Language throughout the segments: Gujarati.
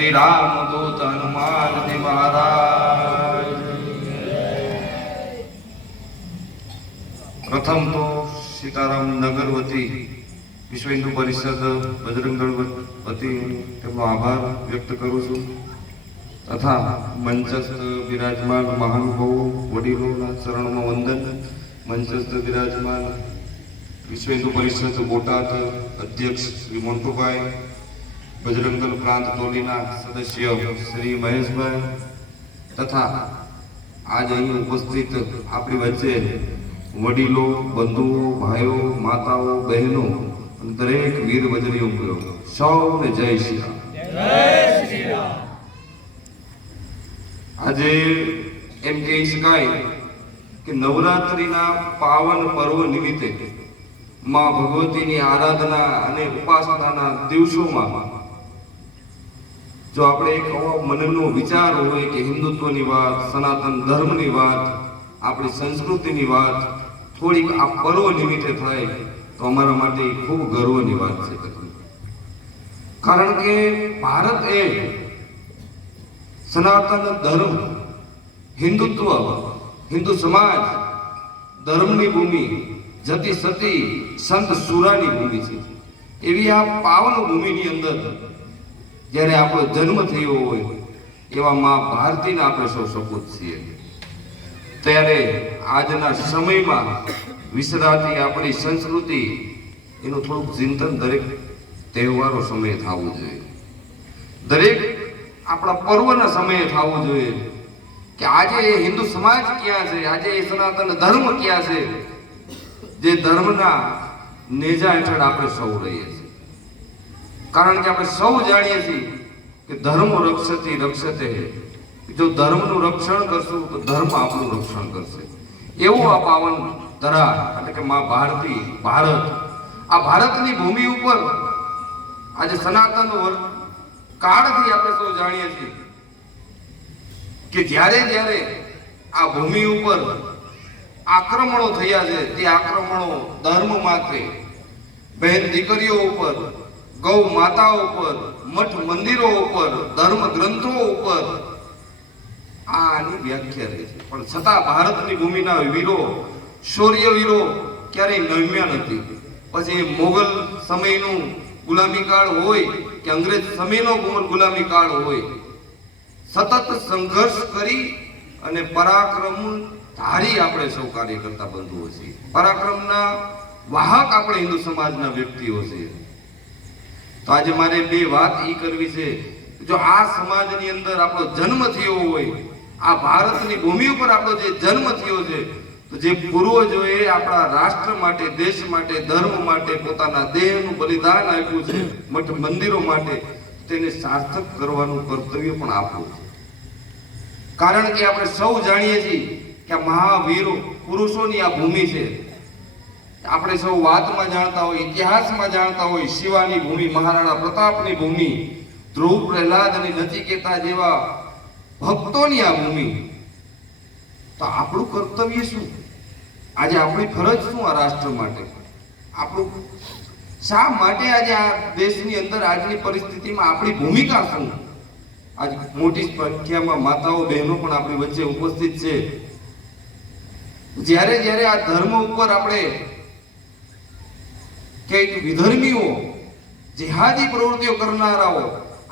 श्री रामदूत हनुमान जी महाराज। प्रथम तो सीताराम नगर वती विश्व हिंदू परिषद बजरंग दल वती તેમનો આભાર વ્યક્ત કરું છું તથા મંચસ્થ વિરાજમાન મહાનુભાવો વડીલોના ચરણમાં વંદન। મંચસ્થ વિરાજમાન વિશ્વ હિન્દુ પરિષદ બોટાદ અધ્યક્ષ શ્રી મોન્ટુભાઈ, બજરંગ દળ પ્રાંત ટોલીના સદસ્ય શ્રી મહેશભાઈ તથા આજ અહીં ઉપસ્થિત આપણી વચ્ચે વડીલો, બંધુઓ, ભાઈઓ, માતાઓ, બહેનો અને દરેક વીર બજરીઓ સૌને જય શ્રી રામ। આજે એમ કહી શકાય કે નવરાત્રિના પાવન પર્વ નિમિત્તે માં ભગવતીની આરાધના અને ઉપાસનાના દિવસોમાં જો આપણે એક મનનો વિચાર હોય કે હિન્દુત્વની વાત, સનાતન ધર્મની વાત, આપણી સંસ્કૃતિની વાત થોડીક આ પર્વ નિમિત્તે થાય તો અમારા માટે ખૂબ ગર્વની વાત છે। કારણ કે ભારત એ સનાતન ધર્મ, હિન્દુત્વ, હિન્દુ સમાજ, ધર્મની ભૂમિ, જતી સતી સંત સુરાની ભૂમિ છે। એવી આ પાવન ભૂમિની અંદર જ્યારે આપણો જન્મ થયો હોય એવા માં ભારતીના આપણે સૌ સપૂત છીએ। ત્યારે આજના સમયમાં વિસરાતી આપણી સંસ્કૃતિ એનું થોડુંક ચિંતન દરેક તહેવારો સમયે થવું જોઈએ, દરેક આપણા પર્વના સમયે થવું જોઈએ કે આજે એ હિન્દુ સમાજ ક્યાં છે, આજે એ સનાતન ધર્મ ક્યાં છે, જે ધર્મના નેજા હેઠળ આપણે સૌ રહીએ છીએ। કારણ કે આપણે સૌ જાણીએ છીએ કે ધર્મ રક્ષતી રક્ષતે, જો ધર્મનું રક્ષણ કરશું તો ધર્મ આપણું રક્ષણ કરશે। એવું આ પાવન ધરા એટલે કે માં ભારતી, ભારત, આ ભારતની ભૂમિ ઉપર આજે સનાતન કાળથી આપણે સૌ જાણીએ છીએ કે જ્યારે જ્યારે આ ભૂમિ ઉપર આક્રમણો થયા છે તે આક્રમણો ધર્મ માટે, બહેન દીકરીઓ ઉપર, ગૌ માતાઓ ઉપર, મઠ મંદિરો ઉપર, ધર્મ ગ્રંથો ઉપર આની વ્યાખ્યા રહી છે। પણ છતાં ભારતની ભૂમિના વીરો, શૌર્ય વીરો ક્યારેય નમ્યા નથી। પછી મોગલ સમયનું ગુલામી કાળ હોય કે અંગ્રેજ સમયનો ગુલામી કાળ હોય, સતત સંઘર્ષ કરી અને પરાક્રમ ધારી આપણે સૌ કાર્ય કરતા બંધુઓ છીએ। પરાક્રમના વાહક આપણે હિન્દુ સમાજના વ્યક્તિઓ છીએ। તો આજે મારે બે વાત એ કરવી છે, જો આ સમાજની અંદર આપણો જન્મ થયો હોય, આ ભારતની ભૂમિ ઉપર આપણો જે જન્મ થયો છે, તો જે પૂર્વજોએ આપણા રાષ્ટ્ર માટે, દેશ માટે, ધર્મ માટે પોતાના દેહનું બલિદાન આપ્યું છે, મઠ મંદિરો માટે, તેને સાર્થક કરવાનું કર્તવ્ય પણ આપણું છે। કારણ કે આપણે સૌ જાણીએ છીએ કે આ મહાવીરો પુરુષોની આ ભૂમિ છે। આપણે સૌ વાતમાં જાણતા હોય, ઇતિહાસમાં જાણતા હોય, શિવાની ભૂમિ, મહારાણા પ્રતાપની ભૂમિ, ધ્રુવ, પ્રહલાદ અને નચિકેતા જેવા ભક્તોની આ ભૂમિ। તો આપણું કર્તવ્ય શું? આજે આપણી ફરજ શું આ રાષ્ટ્ર માટે? આપણું શા માટે આજે આ દેશની અંદર આજની પરિસ્થિતિમાં આપણી ભૂમિકા શું? આજ મોટી સંખ્યામાં માતાઓ, બહેનો પણ આપણી વચ્ચે ઉપસ્થિત છે। જ્યારે જ્યારે આ ધર્મ ઉપર આપણે કંઈક વિધર્મીઓ, જેહાદી પ્રવૃત્તિઓ કરનારાઓ,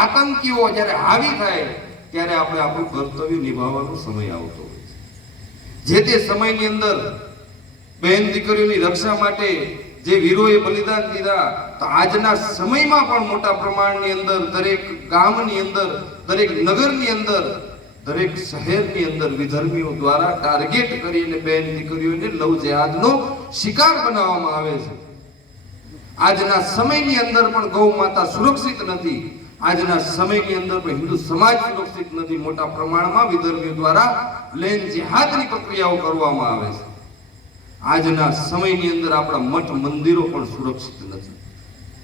આતંકીઓ જ્યારે હાવી થાય ત્યારે આપણે આપણું કર્તવ્ય નિભાવવાનો સમય આવતો હોય છે। જે તે સમયની અંદર બહેન દીકરીઓની રક્ષા માટે જે વીરોએ બલિદાન દીધા, તો આજના સમયમાં પણ મોટા પ્રમાણની અંદર દરેક ગામની અંદર, દરેક નગરની અંદર, દરેક શહેરની અંદર વિધર્મીઓ દ્વારા ટાર્ગેટ કરીને બહેન દીકરીઓને લવ જેહાદનો શિકાર બનાવવામાં આવે છે। આજના સમયની અંદર પણ ગૌ માતા સુરક્ષિત નથી, આજના સમયની અંદર પણ હિન્દુ સમાજ સુરક્ષિત નથી। મોટા પ્રમાણમાં વિધર્મીઓ દ્વારા લેન જેહાદની પ્રક્રિયાઓ કરવામાં આવે છે। આજના સમયની અંદર આપણા મઠ મંદિરો પણ સુરક્ષિત નથી।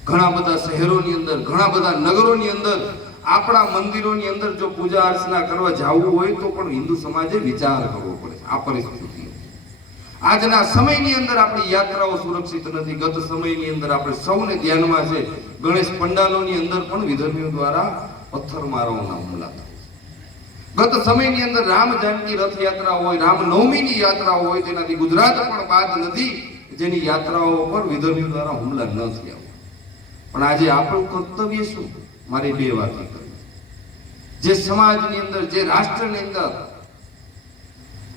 ઘણા બધા શહેરોની અંદર, ઘણા બધા નગરોની અંદર આપણા મંદિરોની અંદર જો પૂજા અર્ચના કરવા જવું હોય તો પણ હિન્દુ સમાજે વિચાર કરવો પડે છે। આ પરિસ્થિતિ આજના સમયની અંદર આપણી યાત્રાઓ સુરક્ષિત નથી। ગત સમયની અંદર આપણે સૌને ધ્યાનમાં છે, ગણેશ પંડાલોની અંદર પણ વિધર્મીઓ દ્વારા પથ્થરમારાઓના હુમલા થાય છે. ગત સમયની અંદર રામ જાનકી રથયાત્રા હોય, રામનવમીની યાત્રા હોય, તેનાથી ગુજરાત પણ બાદ નથી જેની યાત્રાઓ પર વિધર્મીઓ દ્વારા હુમલા ન થયા હોય. પણ આજે આપણું કર્તવ્ય શું? મારી બે વાતો કરવી. જે સમાજની અંદર, જે રાષ્ટ્રની અંદર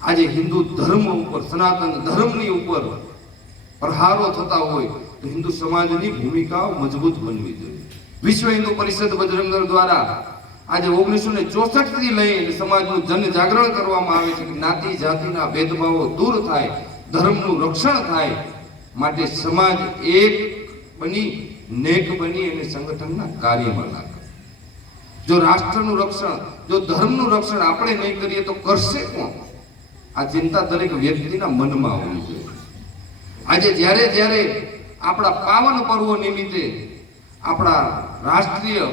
આજે હિન્દુ ધર્મ ઉપર, સનાતન ધર્મની ઉપર પ્રહારો થતા હોય તો હિન્દુ સમાજની ભૂમિકા મજબૂત બનવી જોઈએ. વિશ્વ હિન્દુ પરિષદ બજરંગ દળ દ્વારા આજે 1964 થી લઈને સમાજનું જન જાગરણ કરવામાં આવે છે કે જ્ઞાતિ જાતિના ભેદભાવો દૂર થાય, ધર્મનું રક્ષણ થાય, માટે સમાજ એક બની, નેક બની અને સંગઠનના કાર્યમાં લાગે. જો રાષ્ટ્રનું રક્ષણ, જો ધર્મનું રક્ષણ આપણે નહીં કરીએ તો કરશે કોણ? આ ચિંતા દરેક વ્યક્તિના મનમાં હોવી જોઈએ. આજે જ્યારે જ્યારે આપણા પાવન પર્વો નિમિત્તે આપણા રાષ્ટ્રીય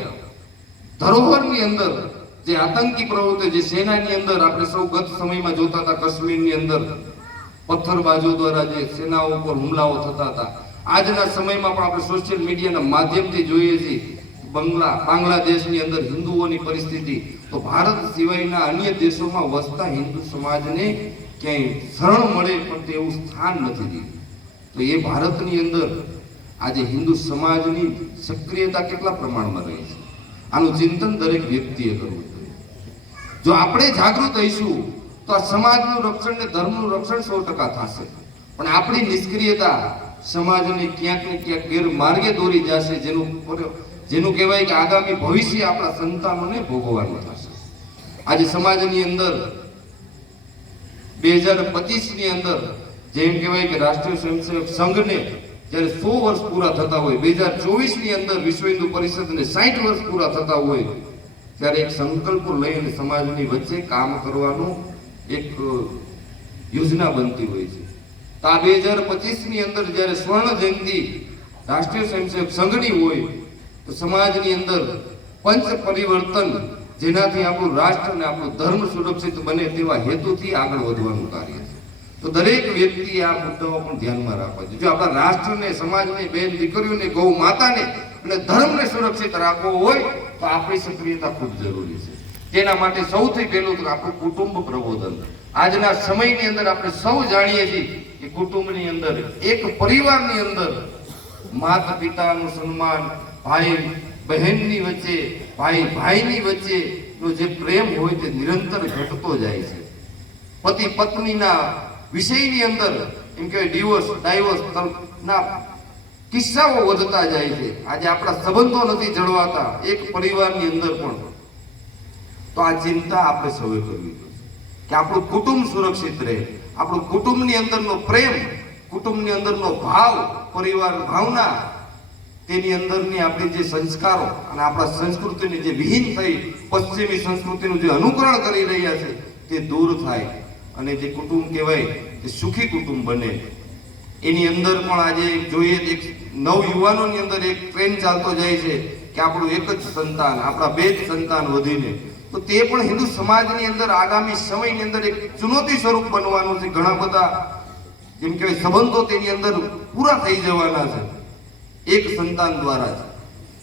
ધરોહરની અંદર જે આતંકી પ્રવૃત્તિ, જે સેનાની અંદર આપણે સૌ ગત સમયમાં જોતા હતા, કાશ્મીરની અંદર પથ્થરબાજો દ્વારા જે સેનાઓ ઉપર હુમલાઓ થતા હતા, આજના સમયમાં પણ આપણે સોશિયલ મીડિયાના માધ્યમથી જોઈએ છીએ બાંગ્લાદેશની અંદર હિન્દુઓની પરિસ્થિતિ, તો ભારત સિવાયના અન્ય દેશોમાં વસતા હિન્દુ સમાજને ક્યાંય શરણ મળે પણ તેવું સ્થાન નથી દીધું. તો એ ભારતની અંદર આજે હિન્દુ સમાજની સક્રિયતા કેટલા પ્રમાણમાં રહી છે, આનું ચિંતન દરેક વ્યક્તિએ કરવું જોઈએ. જો આપણે જાગૃત રહીશું તો આ સમાજનું રક્ષણ ને ધર્મનું રક્ષણ 100% થશે. પણ આપણી નિષ્ક્રિયતા સમાજને ક્યાંક ને ક્યાંક ગેરમાર્ગે દોરી જશે, જેનું કહેવાય કે આગામી ભવિષ્ય આપણા સંતાનોને ભોગવવાનું થશે. આજે સમાજની અંદર 2025 ની અંદર જેમ કહેવાય કે રાષ્ટ્રીય સ્વયંસેવક સંઘને જ્યારે 100 વર્ષ પૂરા થતા હોય, 2024 ની અંદર વિશ્વ હિન્દુ પરિષદને 60 વર્ષ પૂરા થતા હોય, ત્યારે એક સંકલ્પ લઈને સમાજની વચ્ચે કામ કરવાનું એક યોજના બનતી હોય છે. તો આ 2025 ની અંદર જ્યારે સ્વર્ણ જયંતિ રાષ્ટ્રીય સ્વયંસેવક સંઘની હોય તો સમાજની અંદર પંચ પરિવર્તન, જેનાથી આપણું રાષ્ટ્ર અને આપણું ધર્મ સુરક્ષિત બને તેવા હેતુથી આગળ વધવાનું કાર્ય છે. તો દરેક વ્યક્તિએ આ મુદ્દાઓ પણ ધ્યાનમાં રાખવા જોઈએ. જો આપણા રાષ્ટ્રને, સમાજને, બેન દીકરીઓને, ગૌ માતાને અને ધર્મને સુરક્ષિત રાખવો હોય તો આપણી સક્રિયતા ખૂબ જરૂરી છે. તેના માટે સૌથી પહેલું તો આપણું કુટુંબ પ્રબોધન. આજના સમયની અંદર આપણે સૌ જાણીએ છીએ કે કુટુંબની અંદર, એક પરિવારની અંદર માતા પિતાનું સન્માન, ભાઈ બહેનની વચ્ચે, ભાઈ ભાઈની વચ્ચેનો જે પ્રેમ હોય તે નિરંતર ઘટતો જાય છે. પતિ પત્નીના વિષયની અંદર એમ કહેવાય ડાયવોર્સ ના કિસ્સાઓ વધતા જાય છે. આજે આપણા સંબંધો નથી જળવાતા એક પરિવારની અંદર પણ. તો આ ચિંતા આપણે સૌએ કરવી જોઈએ કે આપણું કુટુંબ સુરક્ષિત રહે, આપણું કુટુંબની અંદરનો પ્રેમ, કુટુંબની અંદરનો ભાવ, પરિવાર ભાવના, તેની અંદરની આપણી જે સંસ્કારો અને આપણા સંસ્કૃતિની જે વિહીન થઈ પશ્ચિમી સંસ્કૃતિનું જે અનુકરણ કરી રહ્યા છે તે દૂર થાય અને જે કુટુંબ કહેવાય તે સુખી કુટુંબ બને. એની અંદર પણ આજે જોઈએ એક નવ યુવાનોની અંદર એક ટ્રેન્ડ ચાલતો જાય છે કે આપણું એક જ સંતાન, આપણા બે જ સંતાન વધીને, તો તે પણ હિન્દુ સમાજની અંદર આગામી સમયની અંદર એક ચુનૌતી સ્વરૂપ બનવાનું છે. ઘણા બધા જેમ કહેવાય સંબંધો તેની અંદર પૂરા થઈ જવાના છે એક સંતાન દ્વારા જ.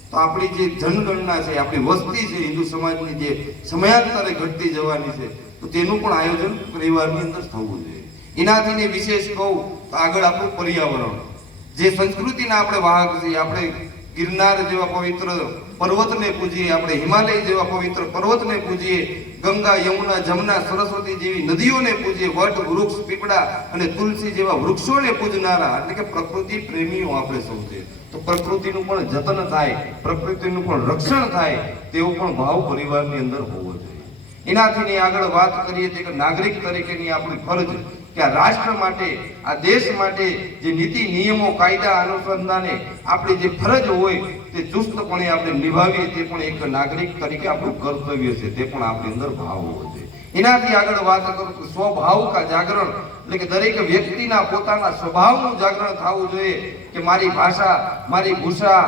તો આપણી જે જનગણના છે, આપણી વસ્તી છે હિન્દુ સમાજની, જે સમયાંતરે ઘટતી જવાની છે, તો તેનું પણ આયોજન પરિવારની અંદર થવું જોઈએ. એનાથી વિશેષ કહું તો આગળ આપણું પર્યાવરણ, જે સંસ્કૃતિના આપણે વાહક છીએ, આપણે ગિરનાર જેવા પવિત્ર પર્વતને પૂજીએ, આપણે હિમાલય જેવા પવિત્ર પર્વતને પૂજીએ, ગંગા, યમુના, જમના, સરસ્વતી જેવી નદીઓને પૂજીએ, વટ, વૃક્ષ, પીપળા અને તુલસી જેવા વૃક્ષોને પૂજનારા એટલે કે પ્રકૃતિ પ્રેમીઓ આપણે સૌ છે. તો પ્રકૃતિનું પણ જતન થાય, પ્રકૃતિનું પણ રક્ષણ થાય તેવો પણ ભાવ પરિવારની અંદર હોવો જોઈએ. એનાથી આગળ વાત કરીએ તો એક નાગરિક તરીકેની આપણી ફરજ કે આ રાષ્ટ્ર માટે, આ દેશ માટે જે નીતિ નિયમો, કાયદા અનુસંધાને આપણી જે ફરજ હોય તે ચુસ્તપણે આપણે નિભાવીએ, તે પણ એક નાગરિક તરીકે આપણું કર્તવ્ય છે, તે પણ આપણી અંદર ભાવ હોવો જોઈએ. એનાથી આગળ વાત કરું તો સ્વભાવ કા જાગરણ, એટલે કે દરેક વ્યક્તિના પોતાના સ્વભાવનું જાગરણ થવું જોઈએ કે મારી ભાષા, મારી ભૂષા,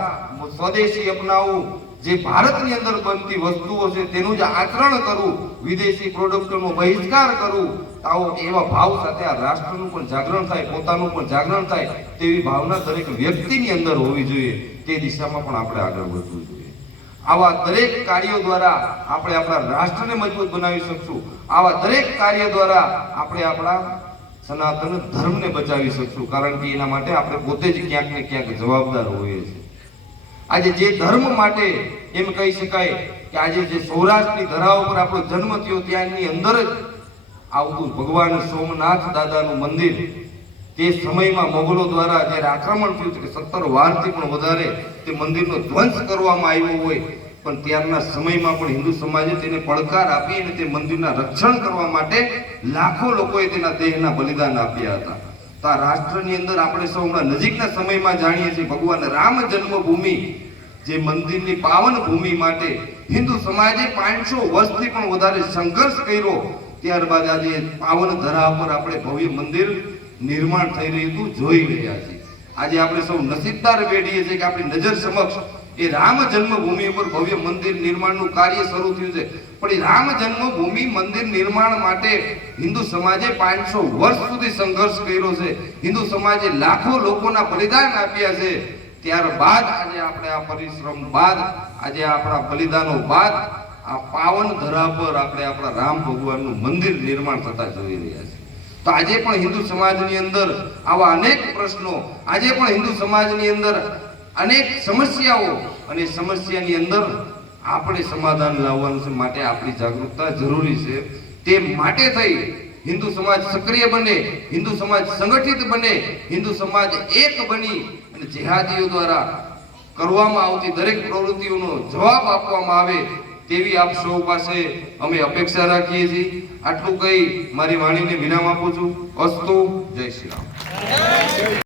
સ્વદેશી અપનાવવું, જે ભારતની અંદર બનતી વસ્તુઓ છે તેનું જ આચરણ કરવું, વિદેશી પ્રોડક્ટનો બહિષ્કાર કરવું, આવો એવા ભાવ સાથે આ રાષ્ટ્રનું પણ જાગરણ થાય, પોતાનું પણ જાગરણ થાય તેવી ભાવના દરેક વ્યક્તિની અંદર હોવી જોઈએ. તે દિશામાં પણ આપણે આગળ વધવું જોઈએ. આવા દરેક કાર્યો દ્વારા આપણે આપણા રાષ્ટ્રને મજબૂત બનાવી શકશું. આવા દરેક કાર્ય દ્વારા આપણે આપણા સનાતન ધર્મને બચાવી શકશું. કારણ કે એના માટે આપણે પોતે જ ક્યાંક ને ક્યાંક જવાબદાર હોઈએ છીએ. આજે જે ધર્મ માટે એમ કહી શકાય કે આજે જે સૌરાષ્ટ્રની ધરા ઉપર આપણો જન્મ થયો ત્યાંની અંદર જ આવતું ભગવાન સોમનાથ દાદાનું મંદિર તે સમયમાં મોગલો દ્વારા જ્યારે આક્રમણ થયું કે 17 વારથી પણ વધારે તે મંદિરનો ધ્વંસ કરવામાં આવ્યો હોય, પણ ત્યારના સમયમાં પણ હિન્દુ સમાજે તેને પડકાર આપી અને તે મંદિરના રક્ષણ કરવા માટે લાખો લોકોએ તેના દેહના બલિદાન આપ્યા હતા. તો આ રાષ્ટ્રની અંદર આપણે સૌ હમણાં નજીકના સમયમાં જાણીએ છીએ ભગવાન રામ જન્મભૂમિ જે મંદિરની પાવન ભૂમિ માટે હિન્દુ સમાજે 500 વર્ષથી પણ વધારે સંઘર્ષ કર્યો. ત્યારબાદ આજે પાવન ધરા પર આપણે ભવ્ય મંદિર નિર્માણ થઈ રહ્યું હતું જોઈ રહ્યા છીએ. આજે આપણે સૌ નસીબદાર બેઠીએ છીએ કે આપણી નજર સમક્ષ એ રામ જન્મભૂમિ ઉપર ભવ્ય મંદિર નિર્માણનું કાર્ય શરૂ થયું છે. પણ એ રામ જન્મભૂમિ મંદિર નિર્માણ માટે હિન્દુ સમાજે 500 વર્ષ સુધી સંઘર્ષ કર્યો છે. હિન્દુ સમાજે લાખો લોકોના બલિદાન આપ્યા છે. ત્યારબાદ આજે આપણે આ પરિશ્રમ બાદ આજે આપણા બલિદાનો બાદ આ પાવન ધરા પર આપણે આપણા રામ ભગવાનનું મંદિર નિર્માણ થતા જોઈ રહ્યા છીએ. તો આજે પણ હિન્દુ સમાજની અંદર આવા અનેક પ્રશ્નો, આજે પણ હિન્દુ સમાજની અંદર અનેક સમસ્યાઓ, અને સમસ્યાની અંદર આપણે સમાધાન લાવવાનું છે. માટે આપણી જાગૃતતા જરૂરી છે. તે માટે થઈ હિન્દુ સમાજ સક્રિય બને, હિન્દુ સમાજ સંગઠિત બને, હિન્દુ સમાજ એક બની અને જેહાદીઓ દ્વારા કરવામાં આવતી દરેક પ્રવૃત્તિઓનો જવાબ આપવામાં આવે તેવી આપ સૌ પાસે અમે અપેક્ષા રાખીએ છીએ. આટલું કહી મારી વાણીને વિરામ આપું છું. અસ્તુ. જય શ્રી રામ.